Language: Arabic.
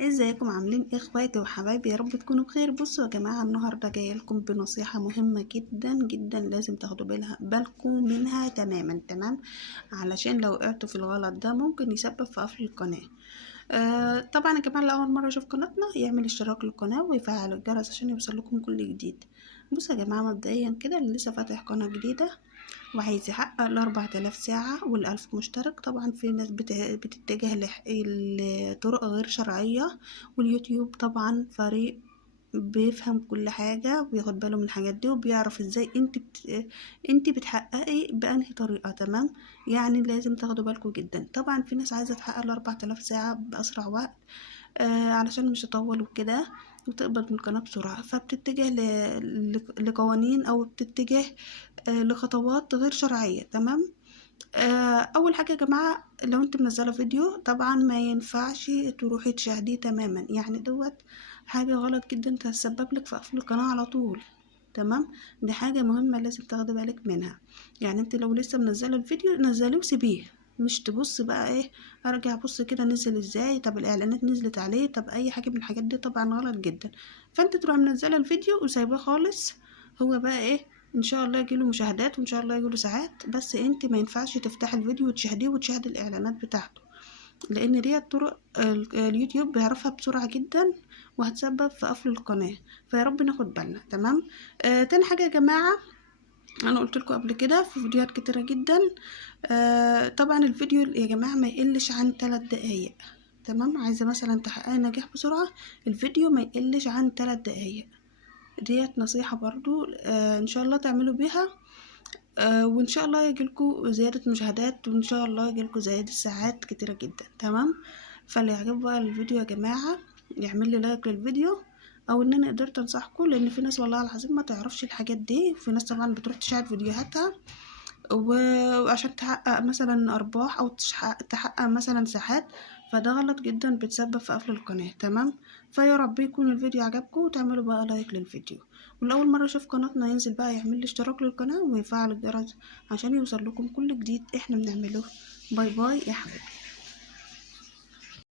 ازيكم عاملين ايه اخواتي وحبايبي؟ يا رب تكونوا بخير. بصوا يا جماعه، النهارده جايه لكم بنصيحه مهمه جدا جدا، لازم تاخدوا بالكم منها تمام علشان لو وقعتوا في الغلط ده ممكن يسبب في قفل القناه. طبعا يا جماعه، لاول مره يشوف قناتنا يعمل اشتراك للقناه ويفعل الجرس عشان يوصل لكم كل جديد. بصوا يا جماعه، مبدئيا كده اللي لسه فاتح قناه جديده وعايز يحقق ال4000 ساعة وال1000 مشترك، طبعا في ناس بتتجه لطرق غير شرعية، واليوتيوب طبعا فريق بيفهم كل حاجة وبياخد باله من الحاجات دي وبيعرف ازاي انت بتحققي بأنهي طريقة. تمام، يعني لازم تاخدوا بالكم جدا. طبعا في ناس عايزة تحقق ال4000 ساعة بأسرع وقت، علشان مش تطول وكده وتقبض من القناة بسرعة، فبتتجه لقوانين أو بتتجه لخطوات غير شرعية. تمام، أول حاجة يا جماعة، لو انت منزلة فيديو طبعا ما ينفعش تروحي تشاهديه تماما، يعني دوت حاجة غلط جدا تسبب لك في قفل القناة على طول. تمام، دي حاجة مهمة لازم تاخدي بالك منها. يعني انت لو لسه منزلة الفيديو نزليه وسيبيه، مش تبص بقى ايه ارجع بص كده نزل ازاي، طب الاعلانات نزلت عليه، طب اي حاجة من الحاجات دي طبعا غلط جدا. فانت تروح منزلة الفيديو وسايباه خالص، هو بقى ايه ان شاء الله يجيله مشاهدات وان شاء الله يجيله ساعات، بس انت ما ينفعش تفتحي الفيديو وتشاهديه وتشاهدي الاعلانات بتاعته، لان دي طرق اليوتيوب بيعرفها بسرعة جدا وهتسبب في قفل القناة، فيا رب ناخد بالنا. تمام، تاني حاجة يا جماعة، انا قلت لكم قبل كده في فيديوهات كتيرة جدا، طبعا الفيديو يا جماعة ما يقلش عن 3 دقايق. تمام، عايزة مثلا تحققي نجاح بسرعة، الفيديو ما يقلش عن 3 دقايق. ديت نصيحة برضو ان شاء الله تعملوا بيها، وان شاء الله يجيلكوا زيادة مشاهدات وان شاء الله يجيلكوا زيادة ساعات كتيرة جدا. تمام، فاللي يعجبه بقى الفيديو يا جماعة يعمل لي لايك للفيديو، او ان انا قدرت انصحكم، لان في ناس والله العظيم ما تعرفش الحاجات دي، وفي ناس طبعا بتروح تشاهد فيديوهاتها وعشان تحقق مثلا ارباح او تحقق مثلا ساعات، فده غلط جدا بتسبب في قفل القناة. تمام، فيا رب يكون الفيديو عجبكم وتعملوا بقى لايك للفيديو، والأول مرة يشوف قناتنا ينزل بقى يعمل لي اشتراك للقناة ويفعل الجرس عشان يوصل لكم كل جديد احنا بنعمله. باي باي يا حبيبي.